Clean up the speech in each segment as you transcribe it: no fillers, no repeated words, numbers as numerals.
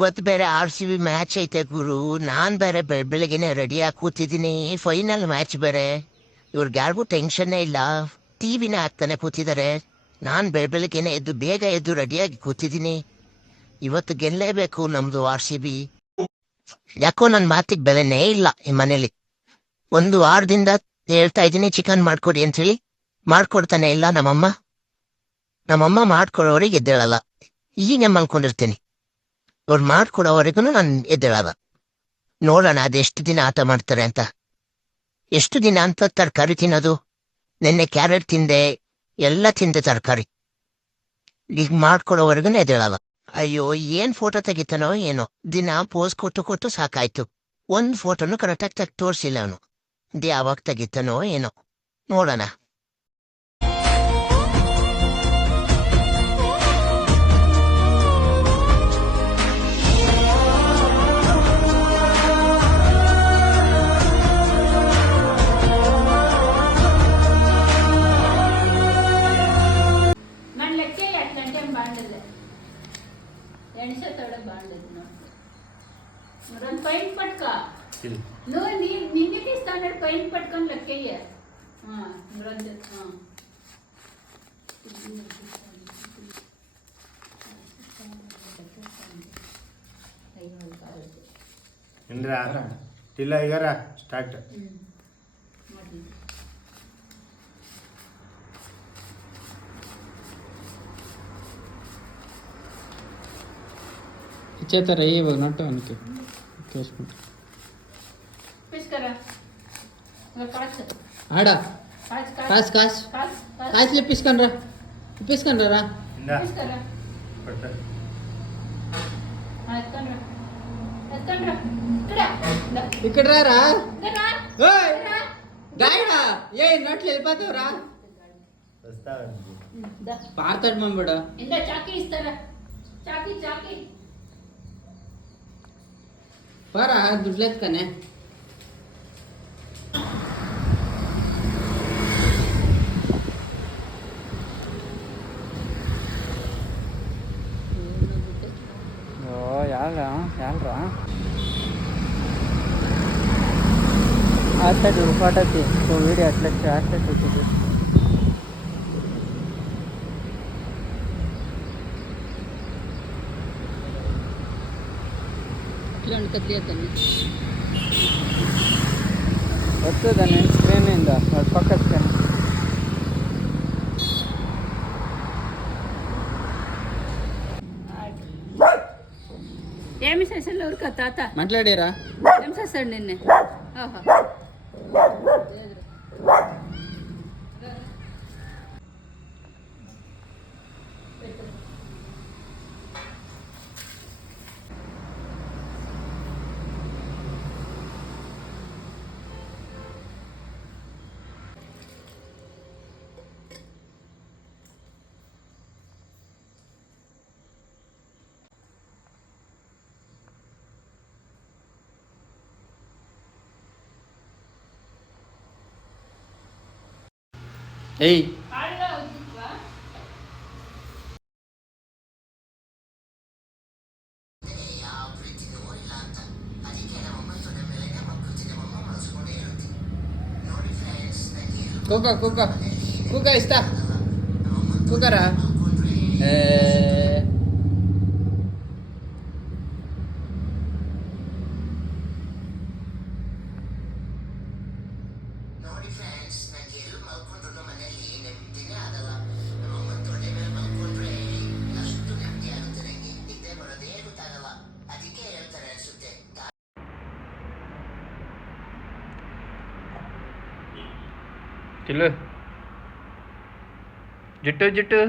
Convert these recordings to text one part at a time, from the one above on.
ಇವತ್ತು ಬೇರೆ RCB match ಐತೆ ಗುರು. ನಾನ್ ಬೇರೆ ಬೆಳಗ್ಗೆನೆ ರೆಡಿಯಾಗಿ ಕೂತಿದ್ದೀನಿ. ಫೈನಲ್ ಮ್ಯಾಚ್ ಬೇರೆ. ಇವ್ರಿಗೆ ಯಾರಿಗೂ ಟೆನ್ಷನ್ನೇ ಇಲ್ಲ. ಟಿವಿನ ಹಾಕ್ತಾನೆ ಕೂತಿದ್ದಾರೆ. ನಾನ್ ಬೆಳಗ್ಗೆನೆ ಎದ್ದು ಬೇಗ ಎದ್ದು ರೆಡಿಯಾಗಿ ಕೂತಿದ್ದೀನಿ. ಇವತ್ತು ಗೆಲ್ಲೇಬೇಕು ನಮ್ದು RCB. ಯಾಕೋ ನನ್ನ ಮಾತಿಗೆ ಬೆಲೆನೇ ಇಲ್ಲ ಈ ಮನೇಲಿ. ಒಂದು ವಾರದಿಂದ ಹೇಳ್ತಾ ಇದ್ದೀನಿ ಚಿಕನ್ ಮಾಡ್ಕೊಡಿ ಅಂತೇಳಿ. ಮಾಡ್ಕೊಡ್ತಾನೆ ಇಲ್ಲ ನಮ್ಮಮ್ಮ. ಮಾಡ್ಕೊಡೋರಿಗೆ ಎದ್ದೇಳಲ್ಲ. ಹೀಗೆ ಮಲ್ಕೊಂಡಿರ್ತೀನಿ. ಅವ್ರು ಮಾಡ್ಕೊಡೋವರೆಗೂ ನಾನು ಎದ್ದೇಳಲ್ಲ. ನೋಡೋಣ ಅದೆಷ್ಟು ದಿನ ಆಟ ಮಾಡ್ತಾರೆ ಅಂತ. ಎಷ್ಟು ದಿನ ಅಂತ ತರಕಾರಿ ತಿನ್ನೋದು. ನಿನ್ನೆ ಕ್ಯಾರೆಟ್ ತಿಂದೆ, ಎಲ್ಲ ತಿಂದೆ ತರಕಾರಿ. ಈಗ ಮಾಡ್ಕೊಡೋವರೆಗೂ ಎದ್ದೇಳಲ್ಲ. ಅಯ್ಯೋ ಏನ್ ಫೋಟೋ ತೆಗಿತಾನೋ ಏನೋ. ದಿನ ಪೋಸ್ ಕೊಟ್ಟು ಸಾಕಾಯ್ತು. ಒಂದ್ ಫೋಟೋನು ಕರೆಕ್ಟಾಗಿ ತೋರಿಸಿಲ್ಲ ಅವನು. ಯಾವಾಗ ತೆಗಿತಾನೋ ಏನೋ. ನೋಡೋಣ. పైన పట్టుక నువ్వు నిన్నే తీస్తాడు పైన పట్టుకొని లెక్కయ్య ఇంద్రా టిల్లా ఇగరా స్టార్ట్ ఇచ్చేతారా ఇవ్వ నట్టు అనుకో ఆడా కాస్ కాస్ కాసులు ఇప్పించుకొని రా ఇక్కడ రా గాయడా ఏ నట్లు వెళ్ళిపోతావురా పారుతాడు మమ్మడు పారా దుడ్లేదు కానీ ಯಾಲ್ರಾ ಆಗ್ತದೆ ಫೋಟೋಕ್ಕೆ ವೀಡಿಯೋ ಆಗ್ತದೆ ಕೂತಿದ್ದು వస్తుందని స్క్రీన్ అయిందా అది పక్క స్క్రీన్ ఏమి చేసాడు ఊరిక తాత మాట్లాడారా ఏం చేస్తాడు నిన్నే ఏయ్ కుక్క ఇస్తా కుక్కరా చిల్లు జుట్టు చిల్లు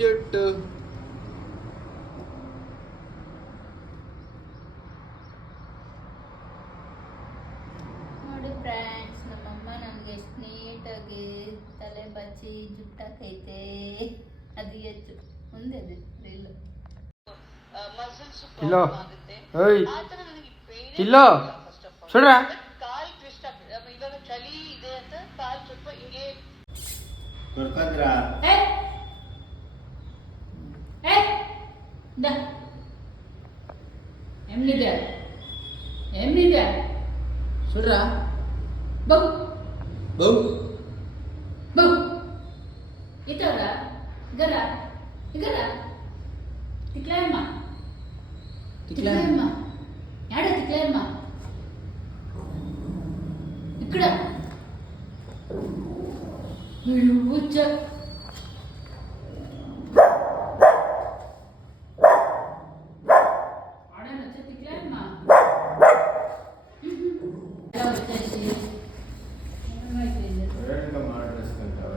జుట్టు ಫ್ರೆಂಡ್ಸ್ ನಮ್ಮಮ್ಮ ನನಗೆ ಎಷ್ಟು ನೀಟಾಗಿ ತಲೆ ಬಚ್ಚಿ ಜುಟ್ಟಾಕೈತೆ అది ఎత్తు ఉంది అది రైలు టిల్లో ఓయ్ టిల్లో చూడరా దొరకదురా ఏ ఏ దా ఏమిదే చూడరా బౌ బౌ బౌ ఇతరా గరా తిక్లాయమ్మ యాడ తిక్లాయమ్మ ఇక్కడ ఉచ్చ ఆడనొచ్చ తిక్లాయమ్మ ఎలా వచ్చేసి ఏమైపోయింది డైరెక్ట్గా మాట్లాడేసుకుంటావా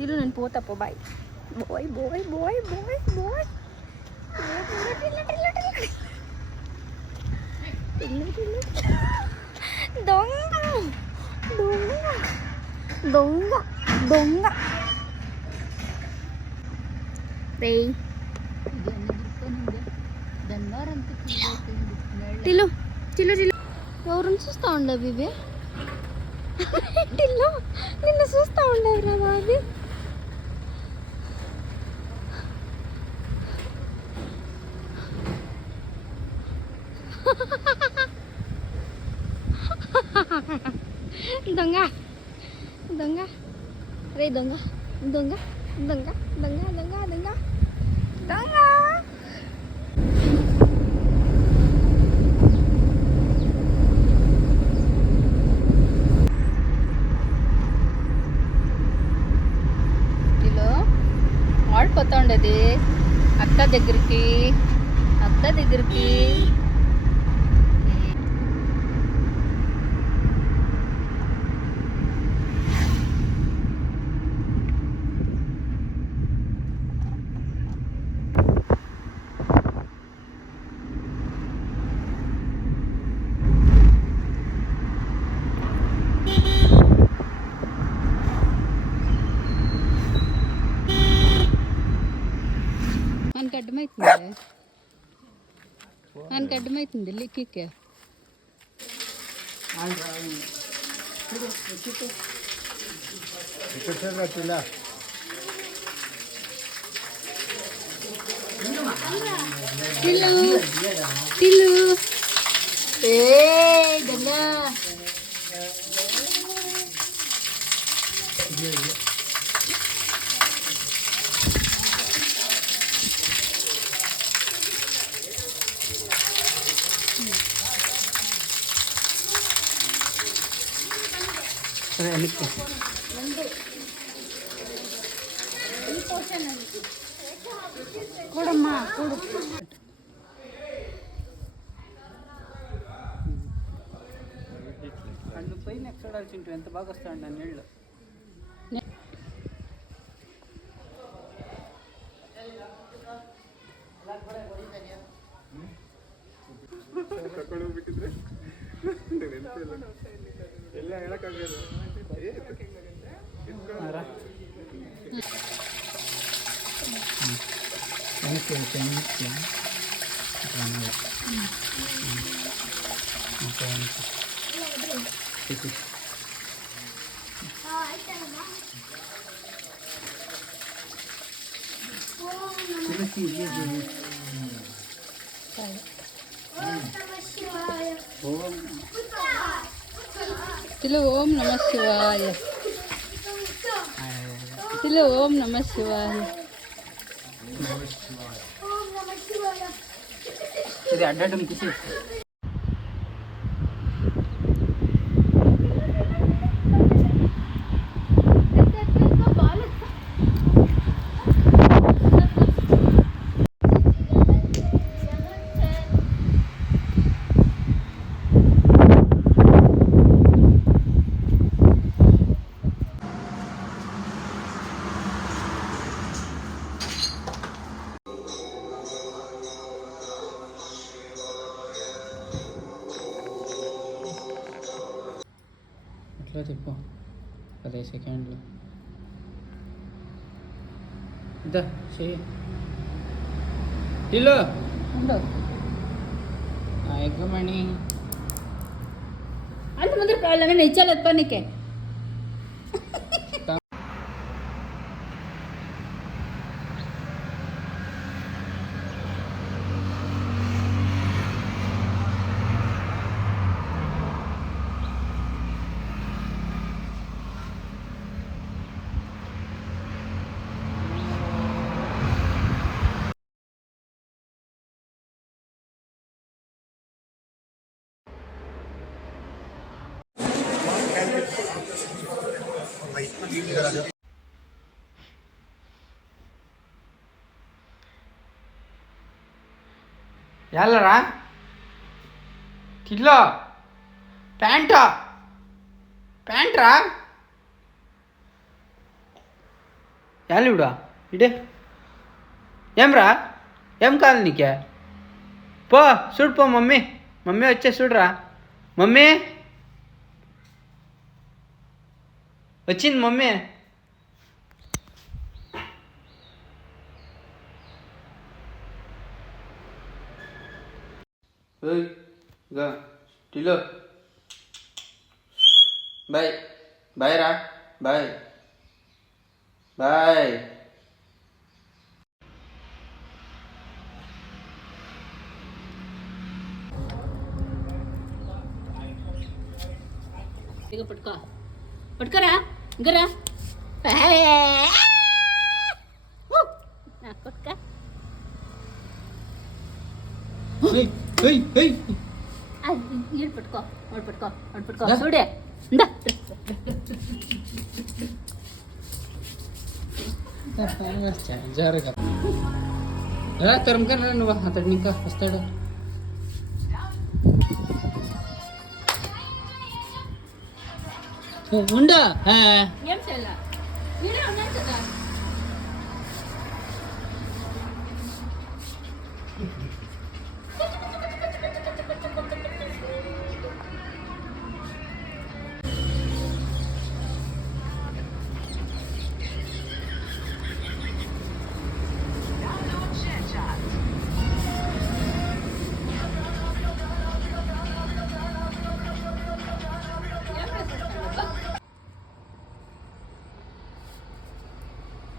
ತಿಳು ನಾನು ಪೋತಪ್ಪ ಬಾಯ್ ಬಾಯ್ దొంగ రే టిల్లు ఎవరిని చూస్తూ ఉండవు ఇవి టిల్లు నిన్ను చూస్తూ ఉండవు రా బాబీ దొంగ రే దొంగ కిలో ఆడిపోతా ఉండేది అక్క దగ్గరికి మనకు అడ్డమవుతుంది లిక్కికే ఇక్కడ చూడరా పిల్ల టిల్లు ఏ గంగా కూడమ్మా కూడు అన్ను పోయి నెక్స్ట్ చూడాల్సింటు ఎంత బాగా వస్తాడు నా నీళ్ళు తిలు ఓం నమ శివాయ తిలు ఓం నమ శివాయ ఇది అడ్డం తీసి ఇట్లా తిప్పు 10 సెకండ్లు ఇద్దా చెయ్యి టిల్లు ఉండు ఎగ్గమణి అంత ముందర ప్రాబ్లం నేను ఇచ్చాలేదు పనికి ಎಲ್ಲರಾ టిల్లో ప్యాంట్రా యాలివిడా ఇడే ఏం రా ఏం కావాలి నీకే పో చూడు పో మమ్మీ వచ్చే చూడరా మమ్మీ వచ్చింది మమ్మీ గా టిలో బాయ్ రా బాయ్ ఇక పట్టుకోరా ఇంకరా పట్టుకో ఈడు పట్టుకో చూడే ఇందా జాగ్రత్త తరుముకరా నువ్వు అతడిని ఇంకా వస్తాడు ఉండా ఏం చేయాలా ఈడే ఉన్నాను కదా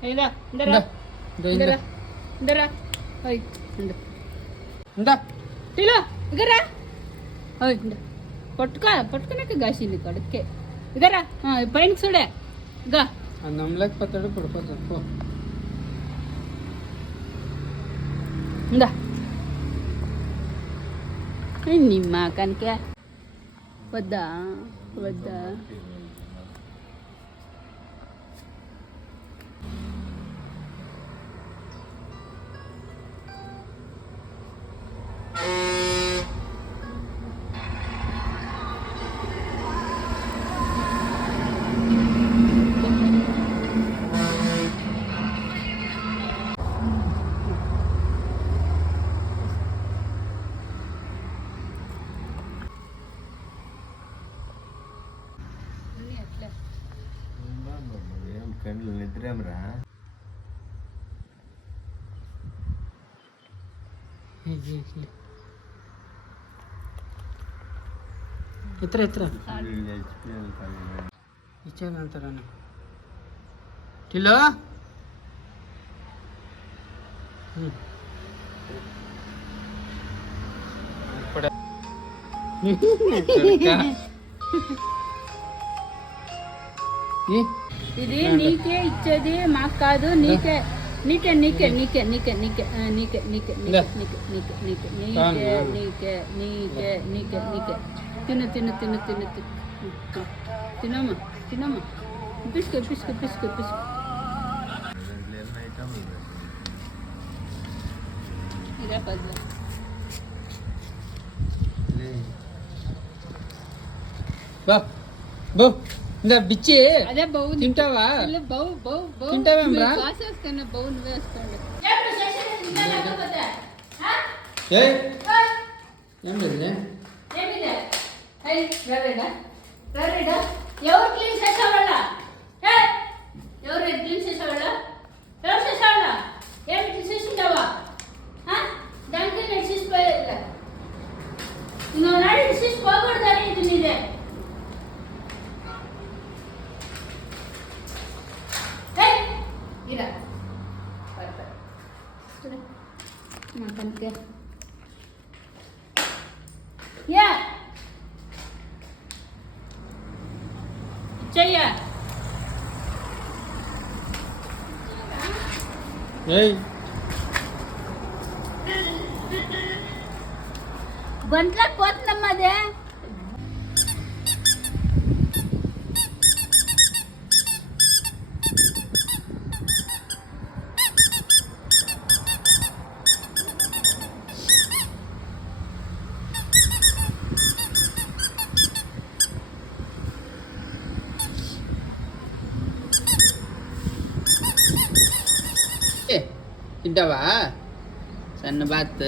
ఇందా ఇందరా ఉందా టిలో ఇగరా పట్టుకున్నాక గాసింది కడుక్కే ఇగరా పైన చూడే ఇగా అన్నం లేకపోతాడు పడిపోతాడు పో ఇందా నిమ్మ కనుక వద్దా ఏం కళ్ళు నిద్రేమరా ఎత్ర ఇచ్చేదంటారా టిలో ఇది నీకే ఇచ్చేది మాకు కాదు నీకే నీకే నీకే నీకే నీకే నీకే నీకే నీకే నీకే నీకే నీకే నీకే నీకే నీకే నీకే నీకే తిను తిను తిను తిను తినమ్మా తినమ్మా పిసుకు పిసుకు పిసుకు పిసుకు ఇదే పద్దు బో ఇందా బిచ్చి అదే బావు తింటావా బావు బావు బావు తింటావేమ్రా కాసేస్తాను బావు నువ్వే వస్తాడు ఏం లేదు రరేడా రరేడా ఎవరు క్లీన్ చేసేవాళ్ళ? ఎవరు క్లీన్ చేసేవాళ్ళ? ఎవరు చేసేవాళ్ళ? ఏమి చేసిండవా? దానికి నేను చేసిపోయేది నువ్వు నాడు చేసిపోకూడదని ఇది నీదే. ఇరా మాకంటే యా చెయ్యా ఏయ్ గొంట్లోకి పోతుందమ్మా అదే. తింటావా సన్న బాత్?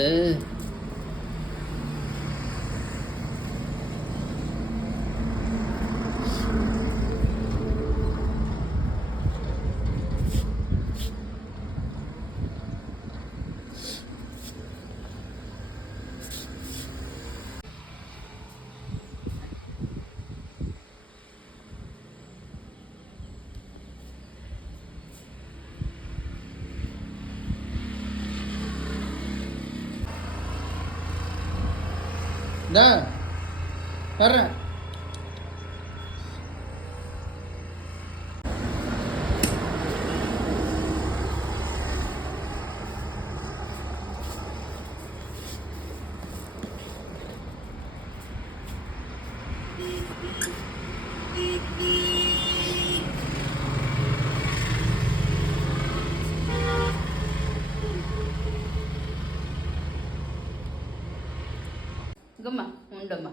దా పర్రా గమ్మ ఉండమ్మా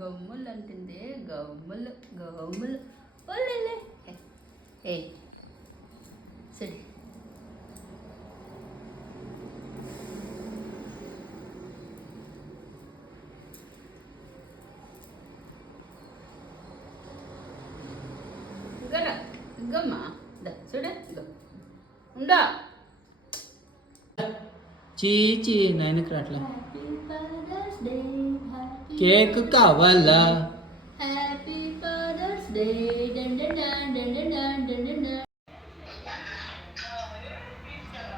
గమ్ములు అంటుంది. గమ్ములు ఓలేలే. ఏ సరే గమ్మ చూడ ఉండా. చీచి నాయనకి రాట్లా. కేక్ కావాలా? Happy father's day.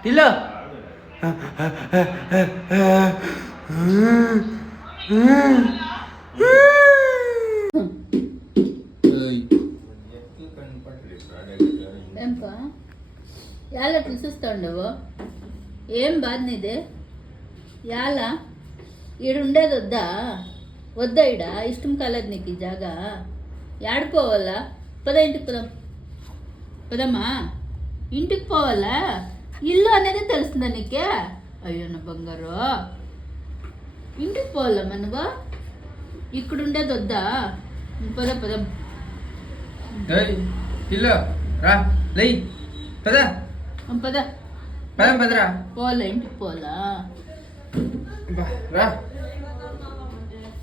టిలో ఎట్లు కనపడలేదు ప్రోడక్ట్. ఏంపా ఎలా చూసిస్తా ఉండవు? ఏం బాధ నీదే? ఎలా ఈడుండేది వద్దా ఈడ ఇష్టం కాలేదు నీకు ఈ జాగా? ఏడిపోవాలా? పద ఇంటికి పోదాం. పదమ్మా ఇంటికి పోవాలా? ఇల్లు అనేది తెలుస్తుందా నీకే? అయ్యో నా బంగారు, ఇంటికి పోవాలమ్మా నువ్వు. ఇక్కడ ఉండేది పదం. టిలో రా లై పద పద పదరా పోవాలా? ఇంటికి పోవాలా? రా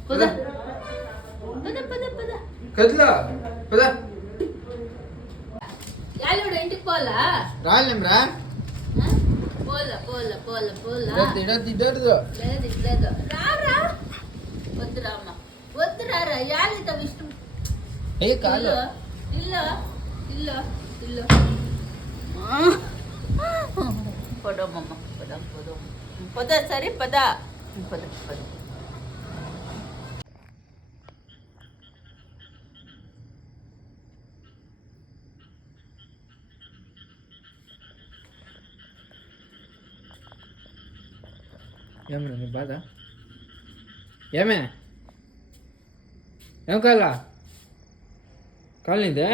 పద పద పద పద కదిలా పద. యాలుడు ఇంటికి పోవాలా? రాలేం రా. పోలా తిడద్దు. లేదు రా. వద్దురా యాలిత ఇష్టం. ఏ కాదు ఇల్లు పొడమమ్మ పద. సరే పద. ఏమన్నా నీ బాధ? ఏమే ఏం కాలా? కాలనీదే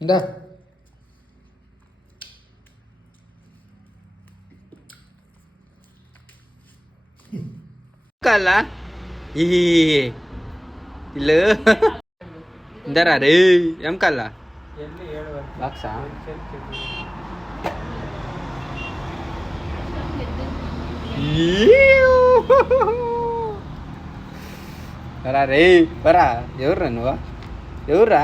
ఇందా కాలా? ఇల్లు ದರ ರೇ ಎಮ್ ಕಲ್ಲ ಬಾಕ್ಸಾ ಬರ ರೇ ಬರ ಎವ್ರ నువ్వు ఎవర్రా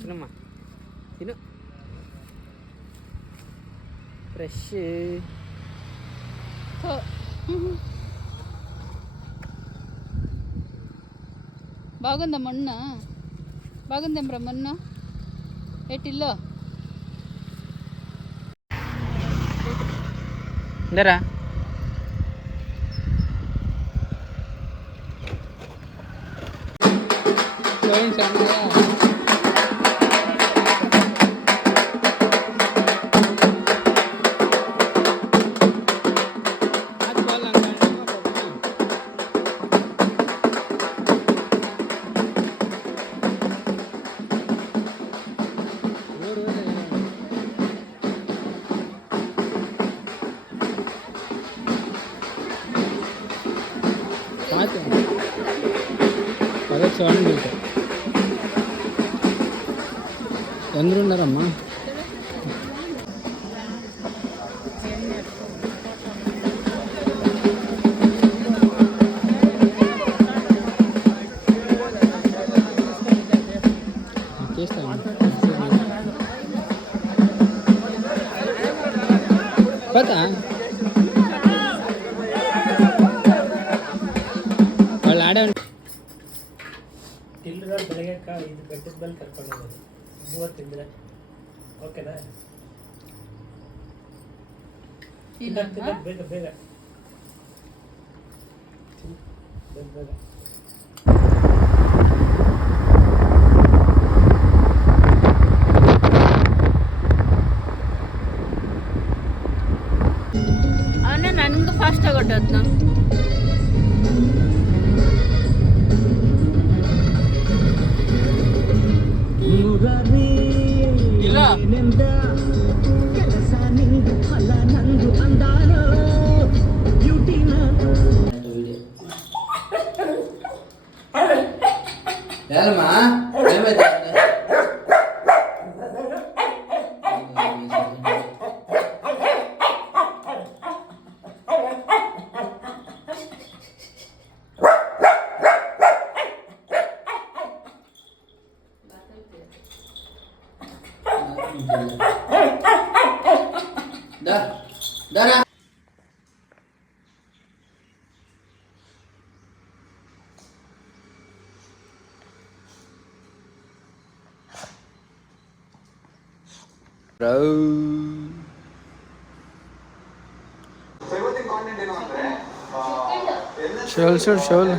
తినమ్మా తిను ఫ్రెష్ బాగుందా మొన్న బాగుందేమ్రా మొన్న ఏటిల్లో దరా ఎందుకున్నారమ్మా పతా వాళ్ళు ఆడే ತಿಂಗಳು ಬೆಳಗ್ಗೆ ಇದು ಬೆಟ್ಟದ ಮೇಲೆ ಕರ್ಕೊಂಡು ಹೋಗೋದು 30 ದಿನ ಓಕೆನಾ ಬೇಗ ಬೇಗ ಬೇಗ ಬೇಗ ಅವನೇ ನನಗೂ ಫಾಸ್ಟಾಗಿ ಹೊಟ್ಟೋದ್ನು ಯಾರమ్మಾ ಏನಾಯ್ತು ದರ ಶೋಲ್